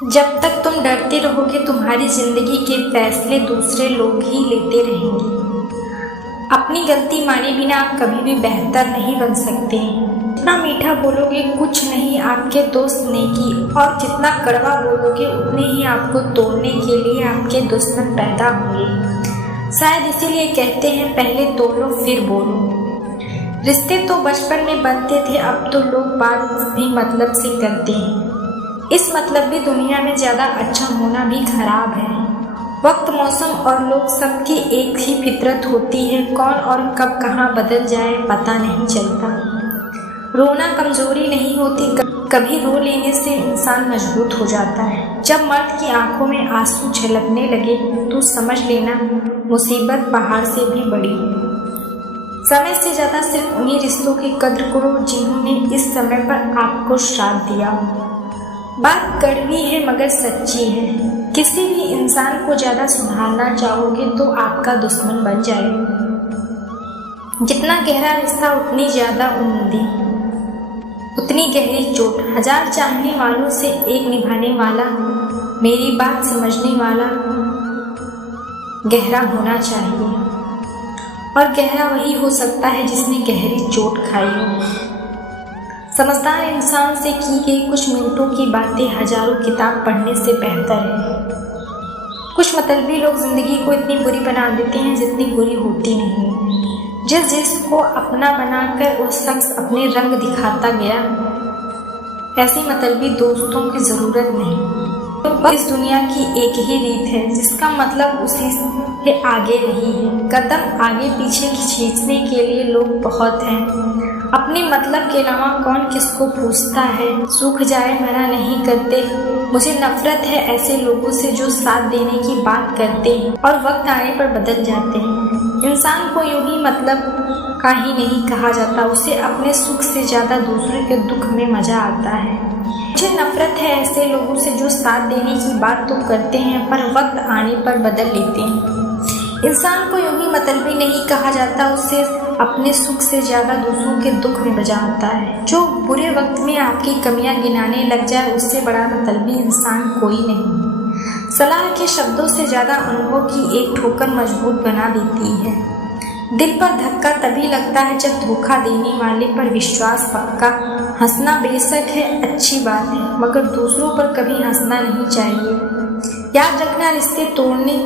जब तक तुम डरते रहोगे तुम्हारी जिंदगी के फैसले दूसरे लोग ही लेते रहेंगे। अपनी गलती माने बिना आप कभी भी बेहतर नहीं बन सकते। जितना मीठा बोलोगे कुछ नहीं आपके दोस्त ने की, और जितना कड़वा बोलोगे उतने ही आपको तोड़ने के लिए आपके दुश्मन पैदा होंगे। शायद इसीलिए कहते हैं पहले तोड़ो फिर बोलो। रिश्ते तो बचपन में बनते थे, अब तो लोग बात भी मतलब से करते हैं। इस मतलबी दुनिया में ज़्यादा अच्छा होना भी खराब है। वक्त, मौसम और लोग सबकी एक ही फितरत होती है। कौन और कब कहाँ बदल जाए पता नहीं चलता। रोना कमजोरी नहीं होती, कभी रो लेने से इंसान मजबूत हो जाता है। जब मर्द की आंखों में आंसू छलकने लगे तो समझ लेना मुसीबत पहाड़ से भी बड़ी है। समय से ज़्यादा सिर्फ उन्हीं रिश्तों की कद्र करो जिन्होंने इस समय पर आपको साथ दिया। बात कड़वी है मगर सच्ची है। किसी भी इंसान को ज़्यादा सुधारना चाहोगे तो आपका दुश्मन बन जाएगा। जितना गहरा रिश्ता उतनी ज़्यादा उम्मीदें, उतनी गहरी चोट। 1000 चाहने वालों से एक निभाने वाला, मेरी बात समझने वाला गहरा होना चाहिए। और गहरा वही हो सकता है जिसने गहरी चोट खाई हो। समझदार इंसान से की गई कुछ मिनटों की बातें हजारों किताब पढ़ने से बेहतर है। कुछ मतलबी लोग जिंदगी को इतनी बुरी बना देते हैं जितनी बुरी होती नहीं। जिसको अपना बनाकर वो शख्स अपने रंग दिखाता गया, ऐसी मतलबी दोस्तों की जरूरत नहीं। तो इस दुनिया की एक ही रीत है जिसका मतलब उसी से आगे रही है। कदम आगे पीछे खींचने के लिए लोग बहुत हैं। अपने मतलब के अलावा कौन किसको पूछता है। सूख जाए मना नहीं करते। मुझे नफरत है ऐसे लोगों से जो साथ देने की बात करते हैं और वक्त आने पर बदल जाते हैं। इंसान को यूं ही मतलब का ही नहीं कहा जाता, उसे अपने सुख से ज़्यादा दूसरे के दुख में मजा आता है। मुझे नफरत है ऐसे लोगों से जो साथ देने की बात तो करते हैं पर वक्त आने पर बदल लेते हैं। इंसान को यूं ही मतलबी नहीं कहा जाता, उसे अपने सुख से ज़्यादा दूसरों के दुख में बजा आता है। जो बुरे वक्त में आपकी कमियां गिनाने लग जाए उससे बड़ा मतलबी इंसान कोई नहीं। सलाह के शब्दों से ज़्यादा अनुभव की एक ठोकर मजबूत बना देती है। दिल पर धक्का तभी लगता है जब धोखा देने वाले पर विश्वास पक्का। हंसना बेशक है अच्छी बात है, मगर दूसरों पर कभी हंसना नहीं चाहिए। याद रखना, रिश्ते तोड़ने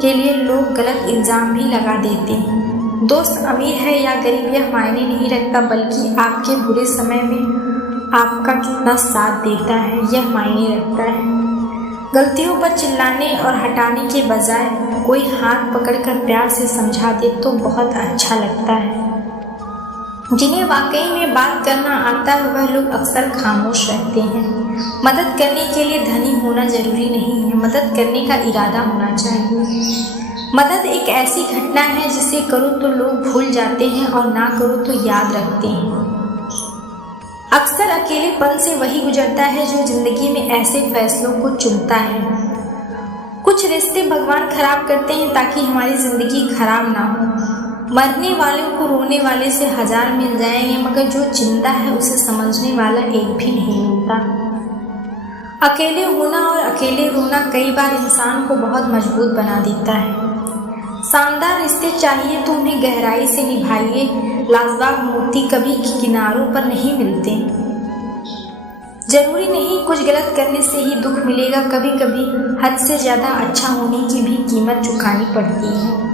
के लिए लोग गलत इल्ज़ाम भी लगा देते हैं। दोस्त अमीर है या गरीब यह मायने नहीं रखता, बल्कि आपके बुरे समय में आपका कितना साथ देता है यह मायने रखता है। गलतियों पर चिल्लाने और हटाने के बजाय कोई हाथ पकड़कर प्यार से समझा दे तो बहुत अच्छा लगता है। जिन्हें वाकई में बात करना आता है वह लोग अक्सर खामोश रहते हैं। मदद करने के लिए धनी होना जरूरी नहीं है, मदद करने का इरादा होना चाहिए। मदद एक ऐसी घटना है जिसे करो तो लोग भूल जाते हैं और ना करो तो याद रखते हैं। अक्सर अकेलेपन से वही गुजरता है जो जिंदगी में ऐसे फैसलों को चुनता है। कुछ रिश्ते भगवान खराब करते हैं ताकि हमारी जिंदगी खराब ना हो। मरने वालों को रोने वाले से 1000 मिल जाएंगे, मगर जो जिंदा है उसे समझने वाला एक भी नहीं मिलता। अकेले होना और अकेले रोना कई बार इंसान को बहुत मजबूत बना देता है। शानदार रिश्ते चाहिए तो उन्हें गहराई से निभाइए। लाजवाब मोती कभी किनारों पर नहीं मिलते। जरूरी नहीं कुछ गलत करने से ही दुख मिलेगा, कभी कभी हद से ज़्यादा अच्छा होने की भी कीमत चुकानी पड़ती है।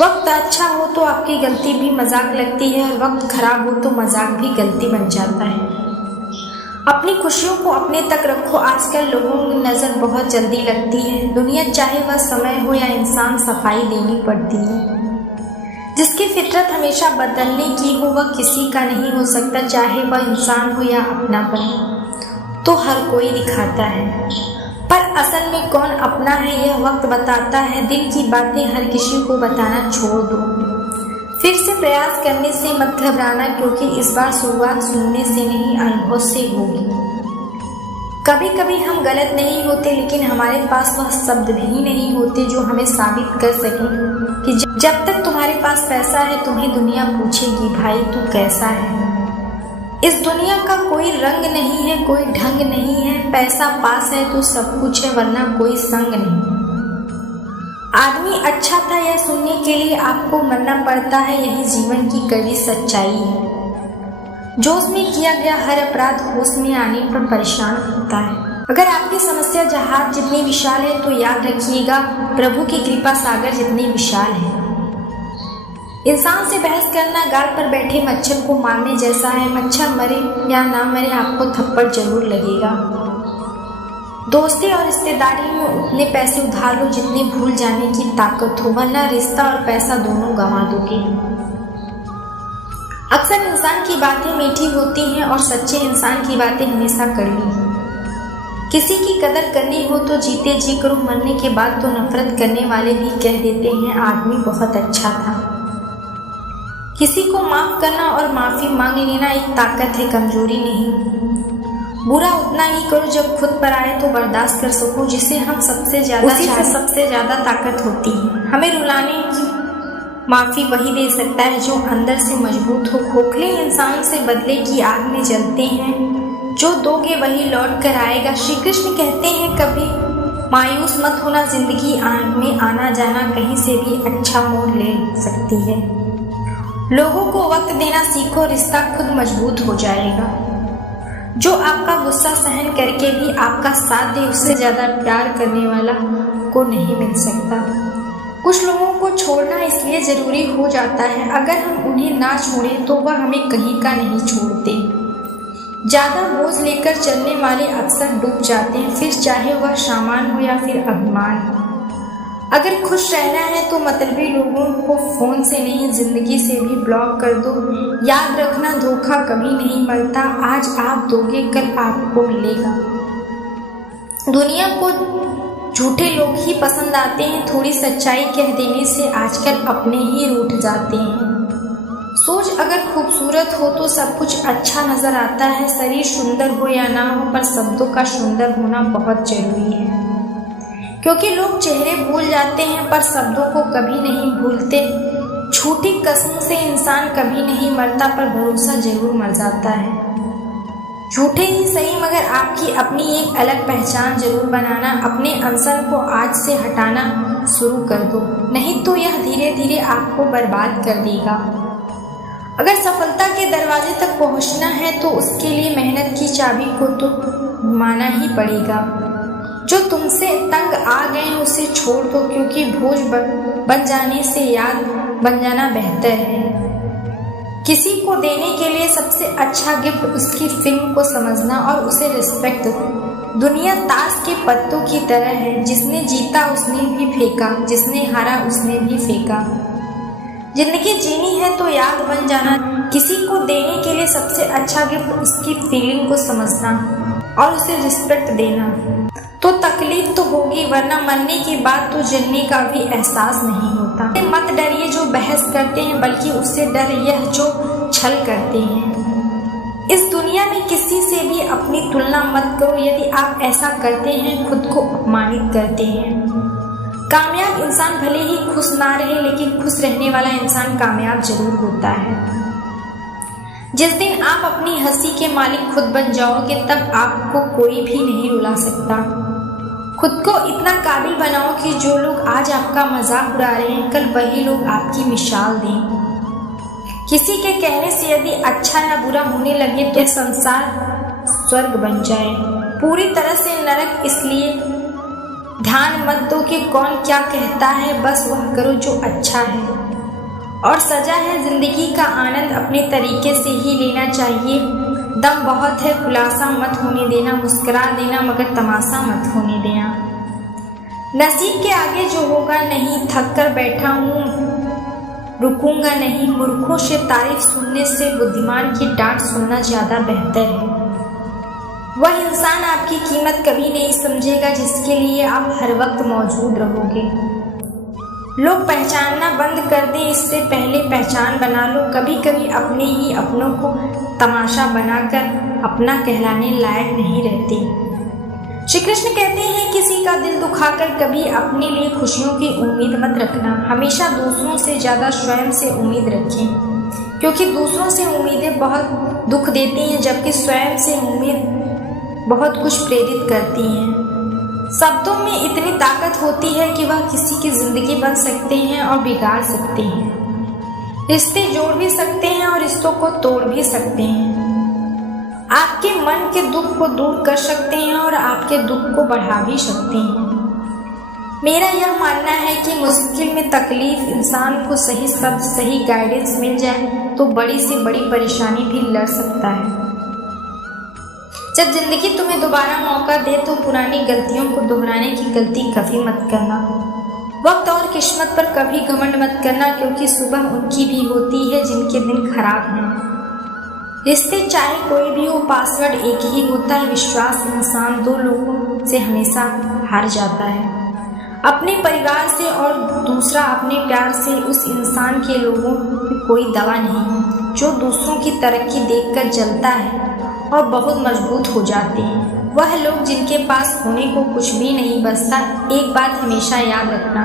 वक्त अच्छा हो तो आपकी गलती भी मजाक लगती है और वक्त खराब हो तो मजाक भी गलती बन जाता है। अपनी खुशियों को अपने तक रखो। आजकल लोगों की नज़र बहुत जल्दी लगती है। दुनिया चाहे वह समय हो या इंसान, सफाई देनी पड़ती है। जिसकी फितरत हमेशा बदलने की हो वह किसी का नहीं हो सकता, चाहे वह इंसान हो या अपनापन तो हर कोई दिखाता है, पर असल में कौन अपना है यह वक्त बताता है। दिल की बातें हर किसी को बताना छोड़ दो। फिर से प्रयास करने से मत घबराना, क्योंकि इस बार शुरुआत सुनने से नहीं अनुभव से होगी। कभी कभी हम गलत नहीं होते, लेकिन हमारे पास वह शब्द भी नहीं होते जो हमें साबित कर सकें कि जब तक तुम्हारे पास पैसा है तुम्हें दुनिया पूछेगी भाई तू कैसा है। इस दुनिया का कोई रंग नहीं है, कोई ढंग नहीं है, पैसा पास है तो सब कुछ है वरना कोई संग नहीं। आदमी अच्छा था यह सुनने के लिए आपको मरना पड़ता है, यही जीवन की कड़ी सच्चाई है। जोश में किया गया हर अपराध होश में आने पर परेशान होता है। अगर आपकी समस्या जहाज जितनी विशाल है तो याद रखिएगा प्रभु की कृपा सागर जितनी विशाल है। इंसान से बहस करना गाल पर बैठे मच्छर को मारने जैसा है। मच्छर मरे या ना मरे आपको थप्पड़ जरूर लगेगा। दोस्ती और रिश्तेदारी में उतने पैसे उधार लो जितने भूल जाने की ताकत हो, वरना रिश्ता और पैसा दोनों गंवा दोगे। अक्सर इंसान की बातें मीठी होती हैं और सच्चे इंसान की बातें हमेशा कड़वी। किसी की कदर करनी हो तो जीते जी करो, मरने के बाद तो नफरत करने वाले भी कह देते हैं आदमी बहुत अच्छा था। किसी को माफ करना और माफी मांग लेना एक ताकत है, कमजोरी नहीं। बुरा उतना ही करो जब खुद पर आए तो बर्दाश्त कर सको, जिसे हम सबसे ज्यादा ताकत होती है। हमें रुलाने की माफी वही दे सकता है जो अंदर से मजबूत हो। खोखले इंसान से बदले की आग में जलते हैं, जो दोगे वही लौट कर आएगा। श्री कृष्ण कहते हैं कभी मायूस मत होना, जिंदगी में आना जाना कहीं से भी अच्छा मोड़ ले सकती है। लोगों को वक्त देना सीखो, रिश्ता खुद मजबूत हो जाएगा। जो आपका गुस्सा सहन करके भी आपका साथ दे उससे ज्यादा प्यार करने वाला को नहीं मिल सकता। कुछ लोगों को छोड़ना इसलिए जरूरी हो जाता है, अगर हम उन्हें ना छोड़ें तो वह हमें कहीं का नहीं छोड़ते। ज्यादा बोझ लेकर चलने वाले अक्सर डूब जाते हैं, फिर चाहे वह सामान हो या फिर अभिमान। अगर खुश रहना है तो मतलबी लोगों को फोन से नहीं जिंदगी से भी ब्लॉक कर दो। याद रखना धोखा कभी नहीं मरता, आज आप दोगे कल आपको मिलेगा। दुनिया को झूठे लोग ही पसंद आते हैं, थोड़ी सच्चाई कह देने से आजकल अपने ही रूठ जाते हैं। सोच अगर खूबसूरत हो तो सब कुछ अच्छा नजर आता है, शरीर सुंदर हो या ना हो पर शब्दों का सुंदर होना बहुत जरूरी है। क्योंकि लोग चेहरे भूल जाते हैं पर शब्दों को कभी नहीं भूलते। झूठी कसम से इंसान कभी नहीं मरता पर भरोसा जरूर मर जाता है। झूठे ही सही मगर आपकी अपनी एक अलग पहचान जरूर बनाना। अपने अनसन को आज से हटाना शुरू कर दो, नहीं तो यह धीरे धीरे आपको बर्बाद कर देगा। अगर सफलता के दरवाजे तक पहुंचना है तो उसके लिए मेहनत की चाबी को तो घुमाना ही पड़ेगा। जो तुमसे तंग आ गए हैं उसे छोड़ दो, क्योंकि बोझ बन जाने से याद बन जाना बेहतर है। किसी को देने के लिए सबसे अच्छा गिफ्ट उसकी फिल्म को समझना और उसे रिस्पेक्ट दो। दुनिया ताश के पत्तों की तरह है, जिसने जीता उसने भी फेंका, जिसने हारा उसने भी फेंका। जिंदगी जीनी है तो याद बन जाना। किसी को देने के लिए सबसे अच्छा गिफ्ट उसकी फीलिंग को समझना और उसे रिस्पेक्ट देना। तो तकलीफ तो होगी, वरना मरने के बाद तो जलने का भी एहसास नहीं होता। मत डरिए जो बहस करते हैं, बल्कि उससे डर यह जो छल करते हैं। इस दुनिया में किसी से भी अपनी तुलना मत करो, यदि आप ऐसा करते हैं खुद को अपमानित करते हैं। कामयाब इंसान भले ही खुश ना रहे, लेकिन खुश रहने वाला इंसान कामयाब जरूर होता है। जिस दिन आप अपनी हंसी के मालिक खुद बन जाओगे तब आपको कोई भी नहीं रुला सकता। खुद को इतना काबिल बनाओ कि जो लोग आज आपका मजाक उड़ा रहे हैं कल वही लोग आपकी मिसाल दें। किसी के कहने से यदि अच्छा या बुरा होने लगे तो संसार स्वर्ग बन जाए, पूरी तरह से नरक। इसलिए ध्यान मत दो कि कौन क्या कहता है, बस वह करो जो अच्छा है। और सजा है जिंदगी का आनंद अपने तरीके से ही लेना चाहिए। दम बहुत है, खुलासा मत होने देना, मुस्कुरा देना मगर तमाशा मत होने देना। नसीब के आगे जो होगा नहीं, थक कर बैठा हूँ रुकूंगा नहीं। मूर्खों से तारीफ सुनने से बुद्धिमान की डांट सुनना ज्यादा बेहतर है। वह इंसान आपकी कीमत कभी नहीं समझेगा जिसके लिए आप हर वक्त मौजूद रहोगे। लोग पहचानना बंद कर दें, इससे पहले पहचान बना लो। कभी कभी अपने ही अपनों को तमाशा बनाकर अपना कहलाने लायक नहीं रहते। श्री कृष्ण कहते हैं किसी का दिल दुखाकर कभी अपने लिए खुशियों की उम्मीद मत रखना। हमेशा दूसरों से ज्यादा स्वयं से उम्मीद रखें, क्योंकि दूसरों से उम्मीदें बहुत दुख देती हैं, जबकि स्वयं से उम्मीद बहुत कुछ प्रेरित करती हैं। शब्दों में इतनी ताकत होती है कि वह किसी की जिंदगी बदल सकते हैं और बिगाड़ सकते हैं। रिश्ते जोड़ भी सकते हैं और रिश्तों को तोड़ भी सकते हैं। आपके मन के दुख को दूर कर सकते हैं और आपके दुख को बढ़ा भी सकते हैं। मेरा यह मानना है कि मुश्किल में तकलीफ इंसान को सही शब्द, सही गाइडेंस मिल जाए तो बड़ी से बड़ी परेशानी भी लड़ सकता है। जब जिंदगी तुम्हें दोबारा मौका दे तो पुरानी गलतियों को दोहराने की गलती कभी मत करना। वक्त और किस्मत पर कभी घमंड मत करना, क्योंकि सुबह उनकी भी होती है जिनके दिन खराब हैं। रिश्ते चाहे कोई भी हो, पासवर्ड एक ही होता है। विश्वास इंसान दो लोगों से हमेशा हार जाता है, अपने परिवार से और दूसरा अपने प्यार से। उस इंसान के लोगों में कोई दवा नहीं जो दूसरों की तरक्की देखकर जलता है और बहुत मजबूत हो जाते हैं। वह लोग जिनके पास होने को कुछ भी नहीं बचता। एक बात हमेशा याद रखना,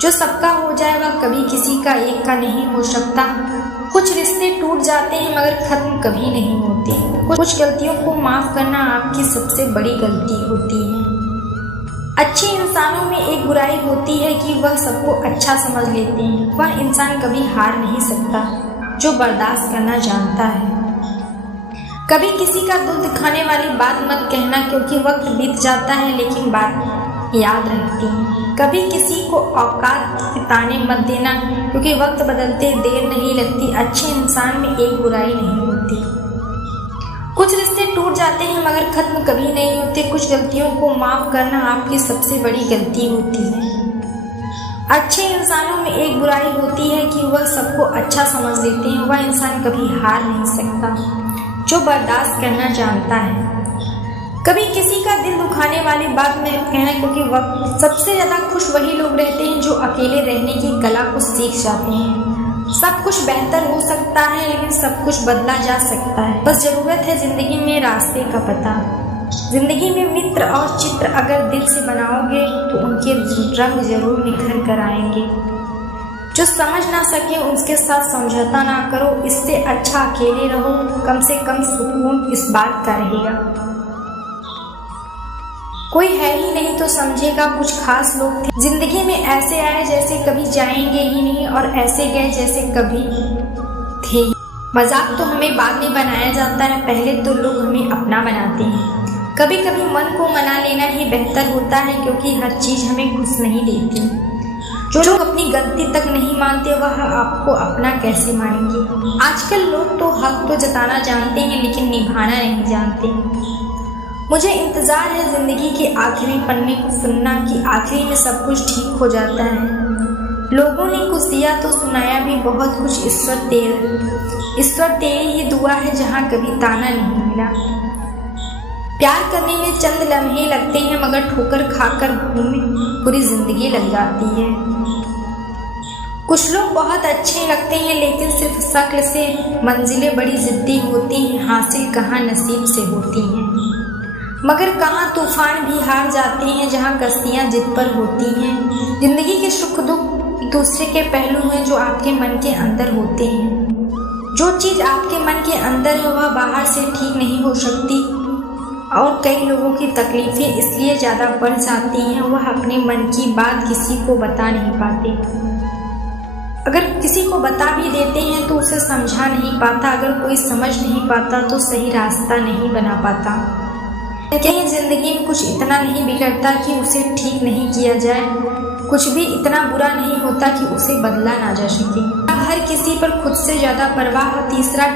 जो सबका हो जाए वह कभी किसी का एक का नहीं हो सकता। कुछ रिश्ते टूट जाते हैं मगर खत्म कभी नहीं होते। कुछ गलतियों को माफ करना आपकी सबसे बड़ी गलती होती है। अच्छे इंसानों में एक बुराई होती है कि वह सबको अच्छा समझ लेते हैं। वह इंसान कभी हार नहीं सकता जो बर्दाश्त करना जानता है। कभी किसी का दिल दिखाने वाली बात मत कहना, क्योंकि वक्त बीत जाता है लेकिन बात याद रहती है। कभी किसी को औकात के ताने मत देना, क्योंकि वक्त बदलते देर नहीं लगती। अच्छे इंसान में एक बुराई नहीं होती। कुछ रिश्ते टूट जाते हैं मगर खत्म कभी नहीं होते। कुछ गलतियों को माफ करना आपकी सबसे बड़ी गलती होती है। अच्छे इंसानों में एक बुराई होती है कि वह सबको अच्छा समझ लेते हैं। वह इंसान कभी हार नहीं सकता जो बर्दाश्त करना जानता है। कभी किसी का दिल दुखाने वाली बात में कहना, क्योंकि वक्त सबसे ज़्यादा खुश वही लोग रहते हैं जो अकेले रहने की कला को सीख जाते हैं। सब कुछ बेहतर हो सकता है लेकिन सब कुछ बदला जा सकता है। बस ज़रूरत है ज़िंदगी में रास्ते का पता। ज़िंदगी में मित्र और चित्र अगर दिल से बनाओगे तो उनके रंग जरूर निखर कर आएंगे। जो समझ ना सके उसके साथ समझौता ना करो। इससे अच्छा अकेले रहो, कम से कम सुकून इस बात का रहेगा कोई है ही नहीं तो समझेगा। कुछ खास लोग थे जिंदगी में, ऐसे आए जैसे कभी जाएंगे ही नहीं और ऐसे गए जैसे कभी थे। मजाक तो हमें बाद में बनाया जाता है, पहले तो लोग हमें अपना बनाते हैं। कभी कभी मन को मना लेना ही बेहतर होता है, क्योंकि हर चीज हमें खुश नहीं देती। जो लोग अपनी गलती तक नहीं मानते वह आपको अपना कैसे मानेंगे। आजकल लोग तो हक तो जताना जानते हैं लेकिन निभाना नहीं जानते। मुझे इंतज़ार है ज़िंदगी के आखिरी पन्ने को सुनना कि आखिरी में सब कुछ ठीक हो जाता है। लोगों ने कुछ दिया तो सुनाया भी बहुत कुछ। ईश्वर तेरी ही दुआ है जहाँ कभी ताना नहीं मिला। प्यार करने में चंद लम्हे लगते हैं मगर ठोकर खाकर घूमे पूरी जिंदगी लग जाती है। कुछ लोग बहुत अच्छे लगते हैं लेकिन सिर्फ शक्ल से। मंजिलें बड़ी जिद्दी होती हैं, हासिल कहाँ नसीब से होती हैं। मगर कहाँ तूफान भी हार जाते हैं जहाँ कश्तियाँ जिद पर होती हैं। जिंदगी के सुख दुख एक दूसरे के पहलू हैं जो आपके मन के अंदर होते हैं। जो चीज़ आपके मन के अंदर है वह बाहर से ठीक नहीं हो सकती। और कई लोगों की तकलीफ़ें इसलिए ज़्यादा बढ़ जाती हैं, वह अपने मन की बात किसी को बता नहीं पाते। अगर किसी को बता भी देते हैं तो उसे समझा नहीं पाता। अगर कोई समझ नहीं पाता तो सही रास्ता नहीं बना पाता। लेकिन ज़िंदगी में कुछ इतना नहीं बिगड़ता कि उसे ठीक नहीं किया जाए। कुछ भी इतना बुरा नहीं होता कि उसे बदला ना जा सके। हर किसी पर खुद से ज़्यादा परवाह। तीसरा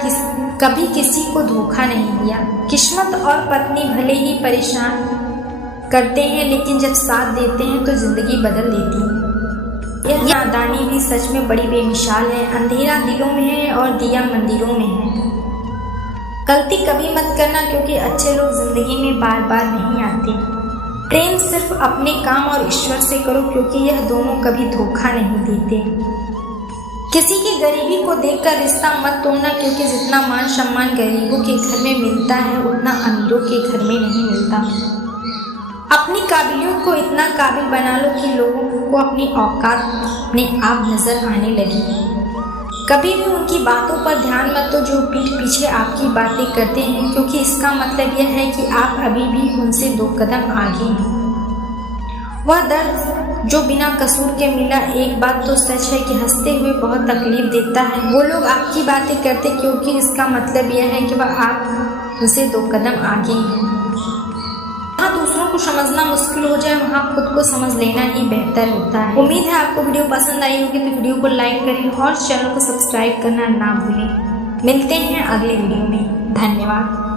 कभी किसी को धोखा नहीं दिया। किस्मत और पत्नी भले ही परेशान करते हैं लेकिन जब साथ देते हैं तो जिंदगी बदल देती है। यह नादानी भी सच में बड़ी बेमिसाल है। अंधेरा दिलों में है और दिया मंदिरों में है। गलती कभी मत करना, क्योंकि अच्छे लोग जिंदगी में बार बार नहीं आते। प्रेम सिर्फ अपने काम और ईश्वर से करो, क्योंकि यह दोनों कभी धोखा नहीं देते। किसी की गरीबी को देखकर रिश्ता मत तोड़ना, क्योंकि जितना मान सम्मान गरीबों के घर में मिलता है उतना अमीरों के घर में नहीं मिलता। अपनी काबिलियत को इतना काबिल बना लो कि लोगों को अपनी औकात अपने आप नजर आने लगी। कभी भी उनकी बातों पर ध्यान मत दो जो पीठ पीछे आपकी बातें करते हैं, क्योंकि इसका मतलब यह है कि आप अभी भी उनसे 2 कदम आगे हैं। वह दर्द जो बिना कसूर के मिला, एक बात तो सच है कि हंसते हुए बहुत तकलीफ देता है। वो लोग आपकी बातें करते क्योंकि इसका मतलब यह है कि वह आप उनसे 2 कदम आगे हैं। जहाँ दूसरों को समझना मुश्किल हो जाए, वहाँ खुद को समझ लेना ही बेहतर होता है। उम्मीद है आपको वीडियो पसंद आई होगी, तो वीडियो को लाइक करें और चैनल को सब्सक्राइब करना ना भूलें। मिलते हैं अगले वीडियो में। धन्यवाद।